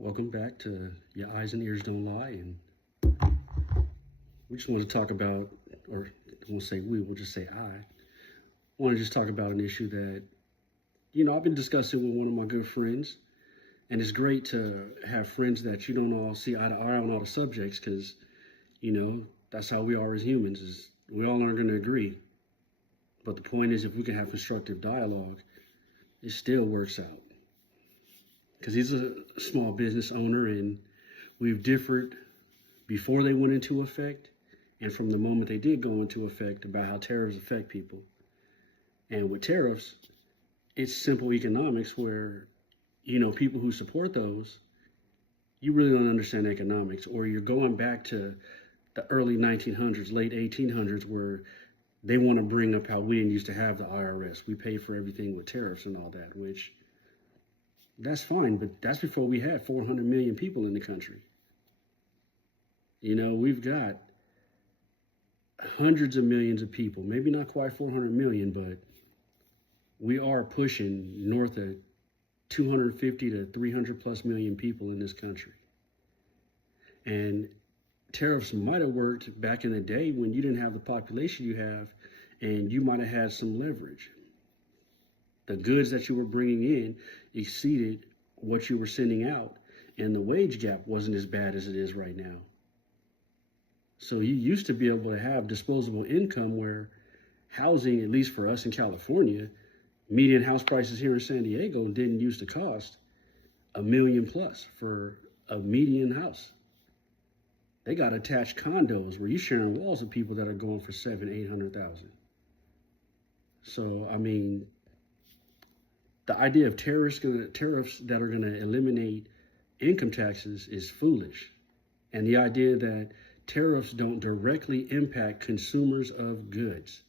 Welcome back to Your Eyes and Ears Don't Lie. And we just want to talk about, or I won't say we, we'll just say I want to just talk about an issue that, I've been discussing with one of my good friends. And it's great to have friends that you don't all see eye to eye on all the subjects because, that's how we are as humans is we all aren't going to agree. But the point is if we can have constructive dialogue, it still works out. Because he's a small business owner and we've differed before they went into effect and from the moment they did go into effect about how tariffs affect people. And with tariffs, it's simple economics where, people who support those, you really don't understand economics, or you're going back to the early 1900s, late 1800s, where they want to bring up how we didn't used to have the IRS. We pay for everything with tariffs and all that, which that's fine, but that's before we had 400 million people in the country. We've got hundreds of millions of people, maybe not quite 400 million, but we are pushing north of 250 to 300 plus million people in this country. And tariffs might have worked back in the day when you didn't have the population you have, and you might have had some leverage. The goods that you were bringing in exceeded what you were sending out, and the wage gap wasn't as bad as it is right now. So you used to be able to have disposable income where housing, at least for us in California, median house prices here in San Diego didn't used to cost $1 million plus for a median house. They got attached condos where you're sharing walls with people that are going for $700,000-800,000. So, the idea of tariffs that are going to eliminate income taxes is foolish. And the idea that tariffs don't directly impact consumers of goods.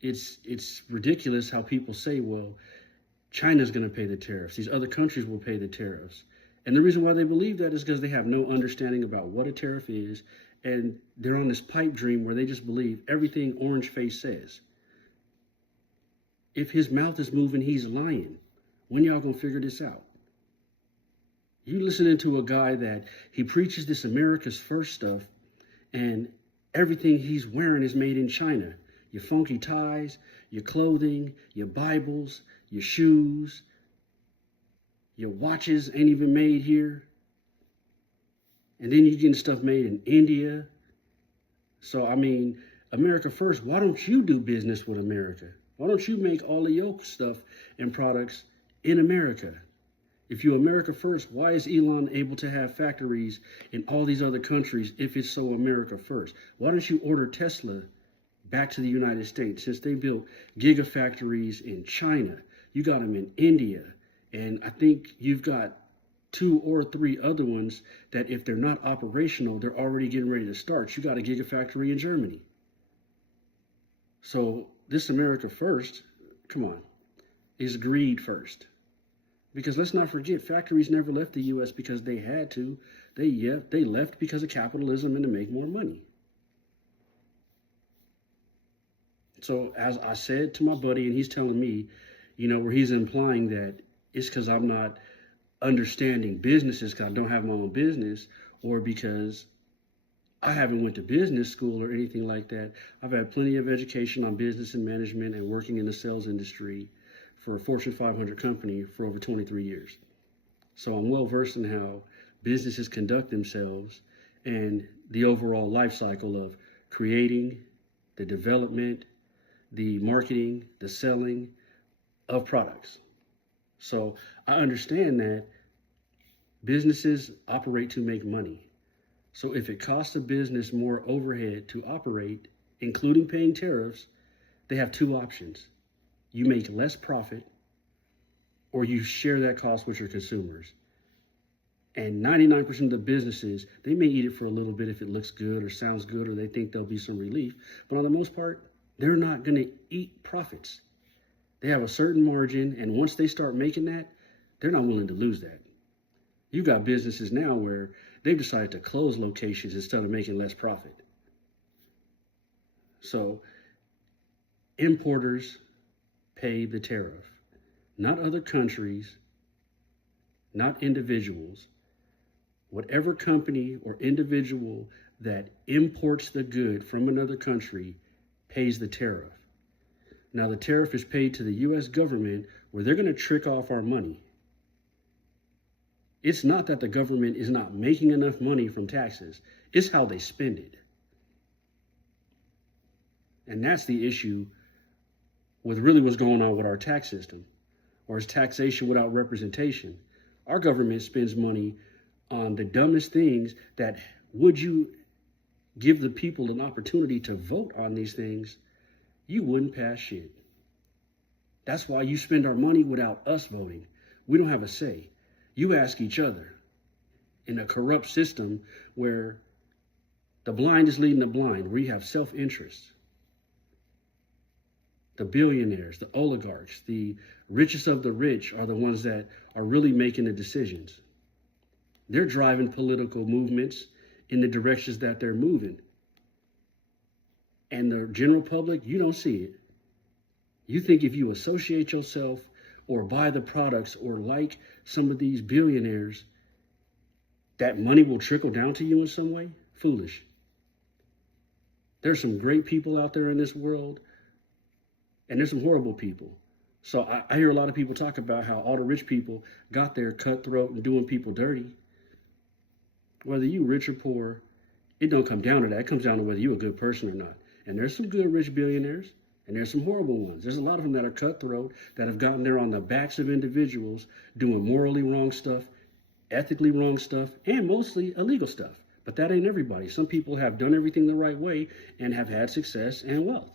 It's ridiculous how people say, well, China's going to pay the tariffs. These other countries will pay the tariffs. And the reason why they believe that is because they have no understanding about what a tariff is. And they're on this pipe dream where they just believe everything Orange Face says. If his mouth is moving, he's lying. When y'all gonna figure this out? You listening to a guy that he preaches this America's first stuff, and everything he's wearing is made in China. Your funky ties, your clothing, your Bibles, your shoes, your watches ain't even made here. And then you're getting stuff made in India. So, America first, why don't you do business with America? Why don't you make all of your stuff and products in America? If you're America first, why is Elon able to have factories in all these other countries if it's so America first? Why don't you order Tesla back to the United States? Since they built gigafactories in China, you got them in India, and I think you've got 2 or 3 other ones that if they're not operational, they're already getting ready to start. You got a gigafactory in Germany. So this America first, come on, is greed first. Because let's not forget, factories never left the U.S. because they had to. They left because of capitalism and to make more money. So as I said to my buddy, and he's telling me, where he's implying that it's because I'm not understanding businesses because I don't have my own business, or because I haven't went to business school or anything like that. I've had plenty of education on business and management and working in the sales industry for a Fortune 500 company for over 23 years. So I'm well versed in how businesses conduct themselves and the overall life cycle of creating, the development, the marketing, the selling of products. So I understand that businesses operate to make money. So if it costs a business more overhead to operate, including paying tariffs, they have 2 options. You make less profit, or you share that cost with your consumers. And 99% of the businesses, they may eat it for a little bit if it looks good or sounds good, or they think there'll be some relief. But on the most part, they're not going to eat profits. They have a certain margin, and once they start making that, they're not willing to lose that. You got businesses now where they've decided to close locations instead of making less profit. So importers pay the tariff, not other countries not individuals. Whatever company or individual that imports the good from another country pays the tariff. Now, the tariff is paid to the U.S. government where they're going to trick off our money. It's not that the government is not making enough money from taxes. It's how they spend it. And that's the issue with really what's going on with our tax system, or is taxation without representation. Our government spends money on the dumbest things that, would you give the people an opportunity to vote on these things, you wouldn't pass shit. That's why you spend our money without us voting. We don't have a say. You ask each other in a corrupt system where the blind is leading the blind, where you have self-interest. The billionaires, the oligarchs, the richest of the rich are the ones that are really making the decisions. They're driving political movements in the directions that they're moving. And the general public, you don't see it. You think if you associate yourself or buy the products or like some of these billionaires, that money will trickle down to you in some way? Foolish. There's some great people out there in this world, and there's some horrible people. So I hear a lot of people talk about how all the rich people got there cutthroat and doing people dirty. Whether you rich or poor, it don't come down to that. It comes down to whether you're a good person or not. And there's some good rich billionaires, and there's some horrible ones. There's a lot of them that are cutthroat, that have gotten there on the backs of individuals doing morally wrong stuff, ethically wrong stuff, and mostly illegal stuff. But that ain't everybody. Some people have done everything the right way and have had success and wealth.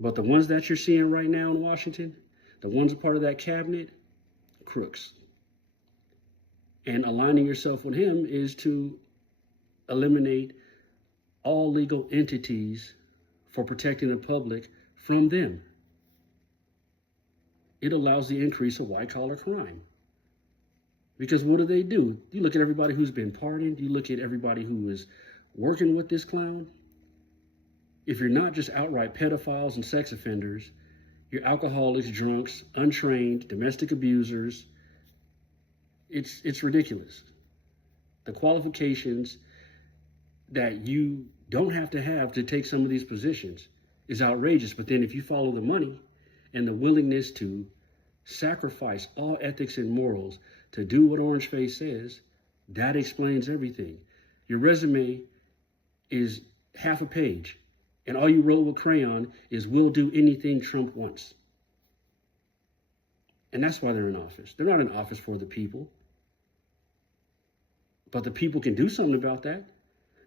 But the ones that you're seeing right now in Washington, the ones a part of that cabinet, crooks. And aligning yourself with him is to eliminate all legal entities for protecting the public from them. It allows the increase of white-collar crime. Because what do? You look at everybody who's been pardoned. You look at everybody who is working with this clown. If you're not just outright pedophiles and sex offenders, you're alcoholics, drunks, untrained, domestic abusers. It's ridiculous. The qualifications that you don't have to take some of these positions is outrageous. But then if you follow the money and the willingness to sacrifice all ethics and morals to do what Orange Face says, that explains everything. Your resume is half a page, and all you wrote with crayon is "will do anything Trump wants." And that's why they're in office. They're not in office for the people. But the people can do something about that.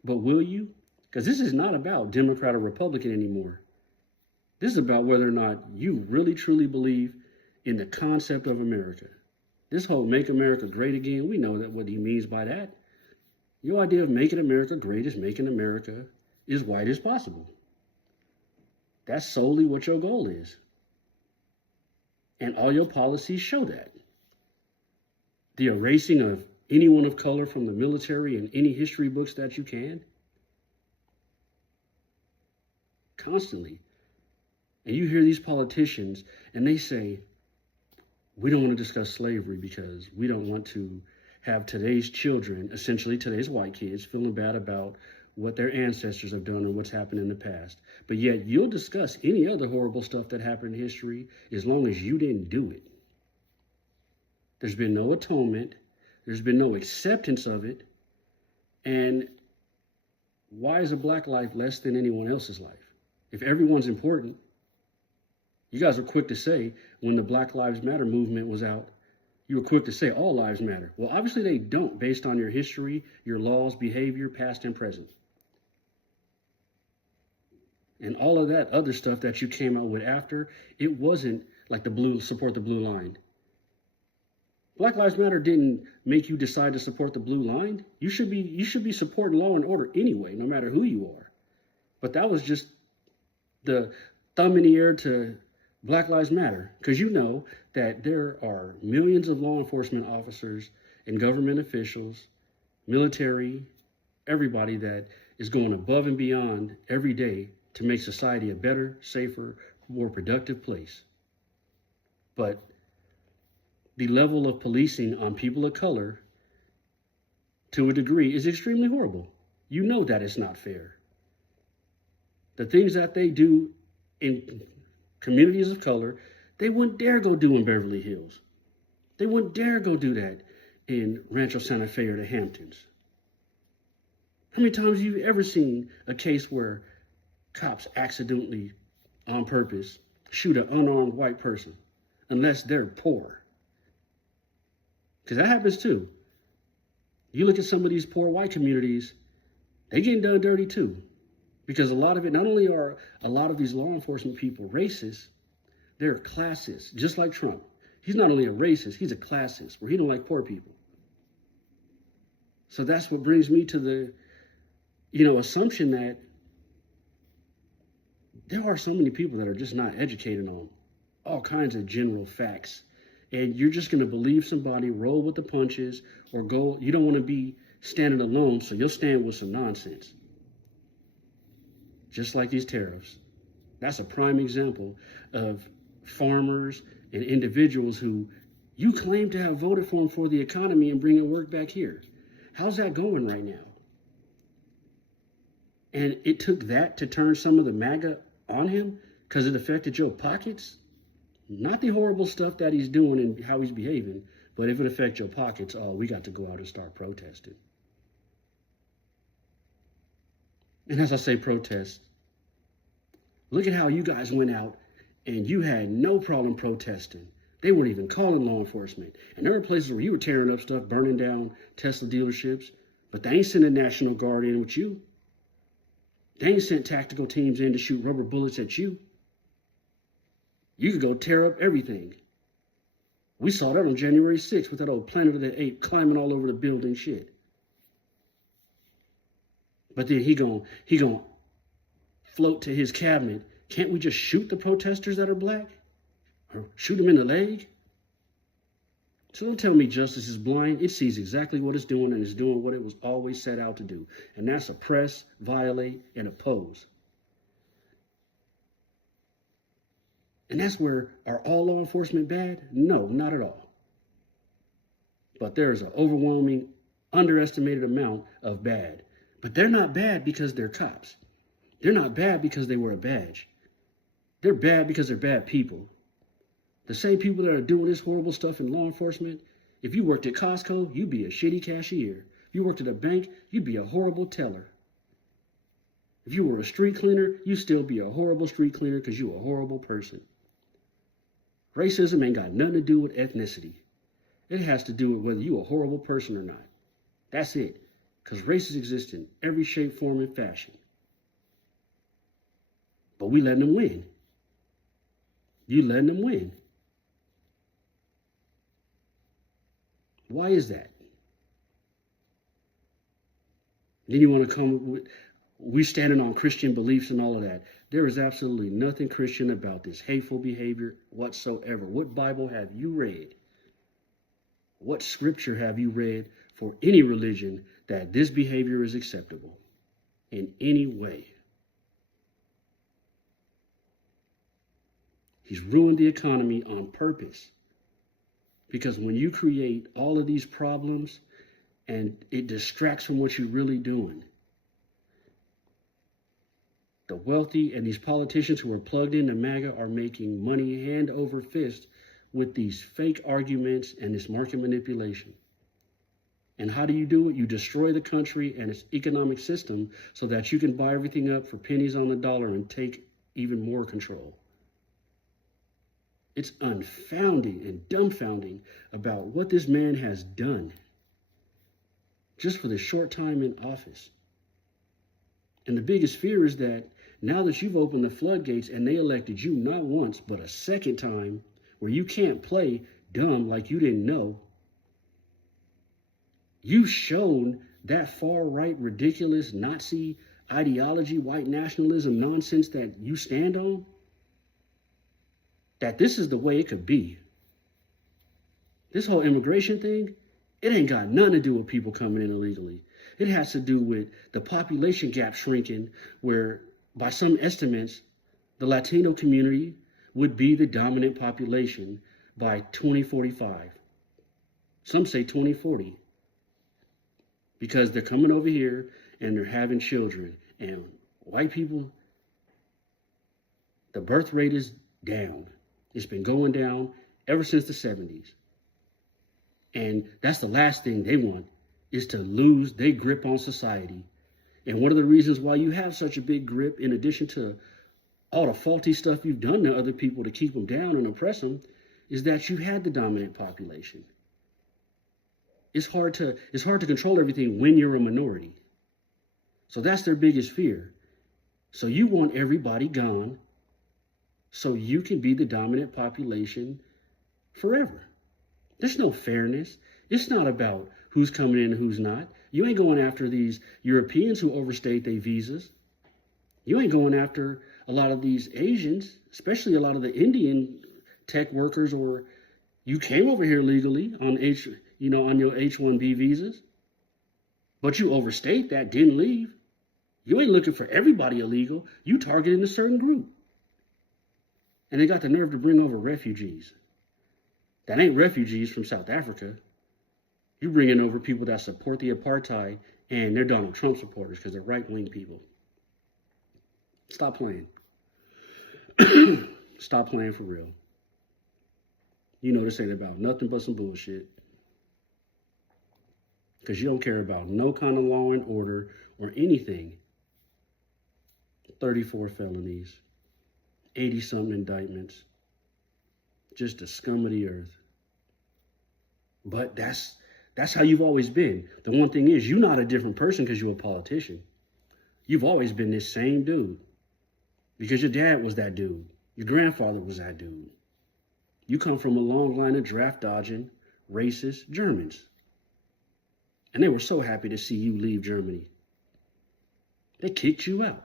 But will you? Because this is not about Democrat or Republican anymore. This is about whether or not you really truly believe in the concept of America. This whole "Make America Great Again," we know that what he means by that. Your idea of making America great is making America as white as possible. That's solely what your goal is. And all your policies show that. The erasing of anyone of color from the military and any history books that you can. Constantly. And you hear these politicians and they say, we don't want to discuss slavery because we don't want to have today's children, essentially today's white kids, feeling bad about what their ancestors have done or what's happened in the past. But yet you'll discuss any other horrible stuff that happened in history as long as you didn't do it. There's been no atonement. There's been no acceptance of it. And why is a black life less than anyone else's life? If everyone's important, you guys were quick to say when the Black Lives Matter movement was out, you were quick to say all lives matter. Well, obviously they don't, based on your history, your laws, behavior, past and present. And all of that other stuff that you came out with after, it wasn't like support the blue line. Black Lives Matter didn't make you decide to support the blue line. You should be supporting law and order anyway, no matter who you are. But that was just the thumb in the air to Black Lives Matter, because you know that there are millions of law enforcement officers and government officials, military, everybody that is going above and beyond every day to make society a better, safer, more productive place. But the level of policing on people of color to a degree is extremely horrible. You know that it's not fair. The things that they do in communities of color, they wouldn't dare go do in Beverly Hills. They wouldn't dare go do that in Rancho Santa Fe or the Hamptons. How many times have you ever seen a case where cops accidentally, on purpose, shoot an unarmed white person, unless they're poor? Because that happens too. You look at some of these poor white communities, they getting done dirty too. Because a lot of it, not only are a lot of these law enforcement people racist, they're classist, just like Trump. He's not only a racist, he's a classist, where he don't like poor people. So that's what brings me to the, assumption that there are so many people that are just not educated on all kinds of general facts. And you're just going to believe somebody, roll with the punches, or go, you don't want to be standing alone, so you'll stand with some nonsense. Just like these tariffs. That's a prime example of farmers and individuals who you claim to have voted for them for the economy and bringing work back here. How's that going right now? And it took that to turn some of the MAGA on him because it affected your pockets? Not the horrible stuff that he's doing and how he's behaving, but if it affects your pockets, we got to go out and start protesting. And as I say protest, look at how you guys went out and you had no problem protesting. They weren't even calling law enforcement. And there were places where you were tearing up stuff, burning down Tesla dealerships, but they ain't sending National Guard in with you. They ain't sent tactical teams in to shoot rubber bullets at you. You could go tear up everything. We saw that on January 6th with that old Planet of the Apes climbing all over the building shit. But then he gon' float to his cabinet. Can't we just shoot the protesters that are black? Or shoot them in the leg? So don't tell me justice is blind. It sees exactly what it's doing and is doing what it was always set out to do. And that's oppress, violate, and oppose. And that's where, are all law enforcement bad? No, not at all. But there is an overwhelming, underestimated amount of bad. But they're not bad because they're cops. They're not bad because they wear a badge. They're bad because they're bad people. The same people that are doing this horrible stuff in law enforcement, if you worked at Costco, you'd be a shitty cashier. If you worked at a bank, you'd be a horrible teller. If you were a street cleaner, you'd still be a horrible street cleaner because you're a horrible person. Racism ain't got nothing to do with ethnicity. It has to do with whether you're a horrible person or not. That's it. Because races exist in every shape, form, and fashion. But we letting them win. You letting them win. Why is that? Then you want to come with, we standing on Christian beliefs and all of that. There is absolutely nothing Christian about this hateful behavior whatsoever. What Bible have you read? What scripture have you read for any religion that this behavior is acceptable in any way? He's ruined the economy on purpose. Because when you create all of these problems and it distracts from what you're really doing, the wealthy and these politicians who are plugged into MAGA are making money hand over fist with these fake arguments and this market manipulation. And how do you do it? You destroy the country and its economic system so that you can buy everything up for pennies on the dollar and take even more control. It's unfounding and dumbfounding about what this man has done just for the short time in office. And the biggest fear is that now that you've opened the floodgates and they elected you not once, but a second time where you can't play dumb like you didn't know, you've shown that far-right, ridiculous Nazi ideology, white nationalism nonsense that you stand on, that this is the way it could be. This whole immigration thing, it ain't got nothing to do with people coming in illegally. It has to do with the population gap shrinking, where by some estimates, the Latino community would be the dominant population by 2045. Some say 2040. Because they're coming over here and they're having children. And white people, the birth rate is down. It's been going down ever since the 70s. And that's the last thing they want, is to lose their grip on society. And one of the reasons why you have such a big grip, in addition to all the faulty stuff you've done to other people to keep them down and oppress them, is that you had the dominant population. It's hard to control everything when you're a minority. So that's their biggest fear. So you want everybody gone so you can be the dominant population forever. There's no fairness. It's not about who's coming in and who's not. You ain't going after these Europeans who overstayed their visas. You ain't going after a lot of these Asians, especially a lot of the Indian tech workers, or you came over here legally on your H-1B visas, but you overstayed that, didn't leave. You ain't looking for everybody illegal. You targeting a certain group. And they got the nerve to bring over refugees. That ain't refugees from South Africa. You're bringing over people that support the apartheid, and they're Donald Trump supporters because they're right-wing people. Stop playing. Stop playing for real. You know this ain't about nothing but some bullshit. Because you don't care about no kind of law and order or anything. 34 felonies, 80-something indictments. Just the scum of the earth. But that's how you've always been. The one thing is, you're not a different person because you're a politician. You've always been this same dude. Because your dad was that dude. Your grandfather was that dude. You come from a long line of draft-dodging, racist Germans. And they were so happy to see you leave Germany. They kicked you out.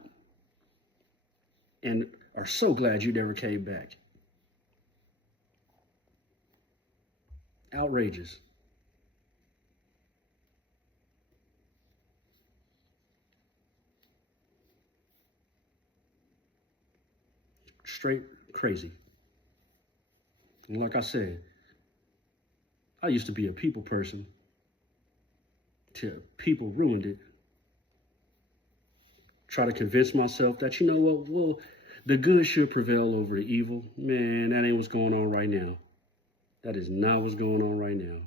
And are so glad you never came back. Outrageous. Straight crazy. And like I said, I used to be a people person till people ruined it. Try to convince myself that, you know what, well, the good should prevail over the evil. Man, that ain't what's going on right now. That is not what's going on right now.